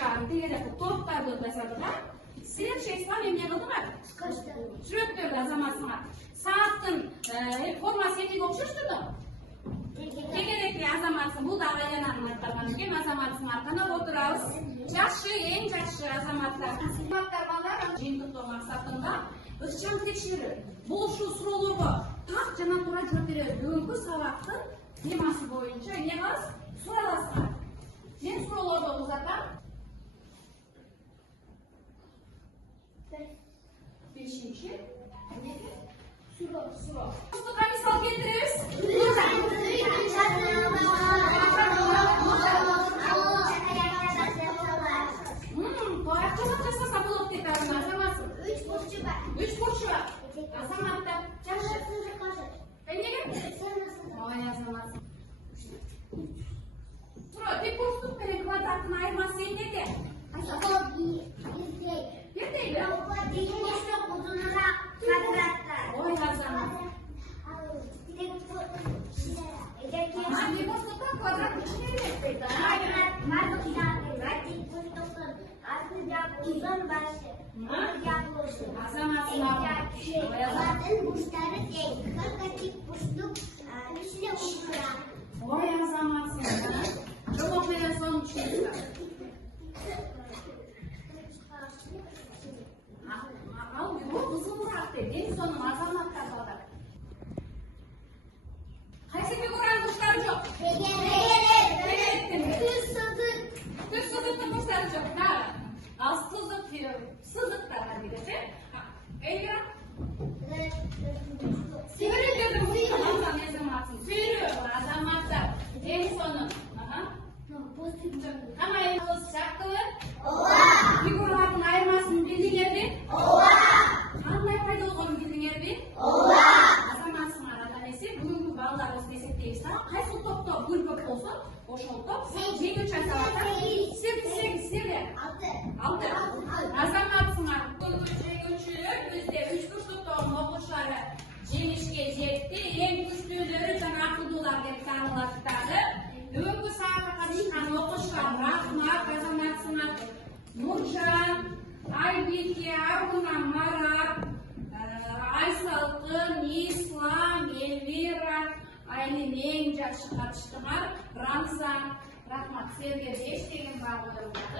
шағын тегеректі топтарды жасадыға. Сен шексіла мен не қылдыға? Жүректерді азаматсыңа. Сағаттың формасы енеге оқшаш тұрды? Тегеректі азаматсың. Бұл да аянаның аттарған екен. Азаматсың арқана отырауыз. Жақшы, ең жақшы азаматтар. Азаматтар балар жиынтықтау мақсатында ықшам текшері. Бұл шу сұролығы тақ жана тура жүріп береді. Бүгінгі сабақтың темасы бойынша не қаз? Сұраласыңа. Мен сұролығы ұзатам. Бешінші. Сұрол. Құстыға мисал келтіріңіз. Тояқтылық жасаса болып кетеді азаматсың. 3 боршы бар. Азаматта. Неге? Ой, азаматсың. Тұра, тек борштық пен квадраттың айырмасы неде? Бердейді? Ой, азамат. Не борштықта квадраттың ішіне бермейді. Азаматсың ой, азаматсың. Жол оқида соның үшінсі. Ал, бұл ұзынырақ деп, ең соның азаматтар болады. Қайсеке көрән құштары жоқ? Түз сызықтың құштары жоқ. Ал сызықтарға бересе. Эйгера? Сөйлеудің құштардан азаматсың. Сөйлеу азаматтар. Ең соның. Қамай қыз жақтылы? Фигуралардың айырмасын білдіңер бе? Қандай пайда болғанын білдіңер бе? Азаматсың арада десе, бүгінгі балалар осы есептейсіз. Қайсы топта гүл көп болсын, ошол топ. Жеңіл жасалады. Север. 6. Азаматсың арада. Жеңілшілер бізде 3 күштіктің оқушылары жеңішке жетті. Ең күштілері жаңа ақылдылар деп танылады. Бүгінгі сағатқа шыққан оқушылар Рахмат, азаматсыңа Нұржан, Айбеке, Арғына, Марат, Айсалқын, Ислам, Эльвира, Айлин ең жақсы қатыстыңар, Рамзан, Рахмат, сіздерге 5 деген бағыдырылады.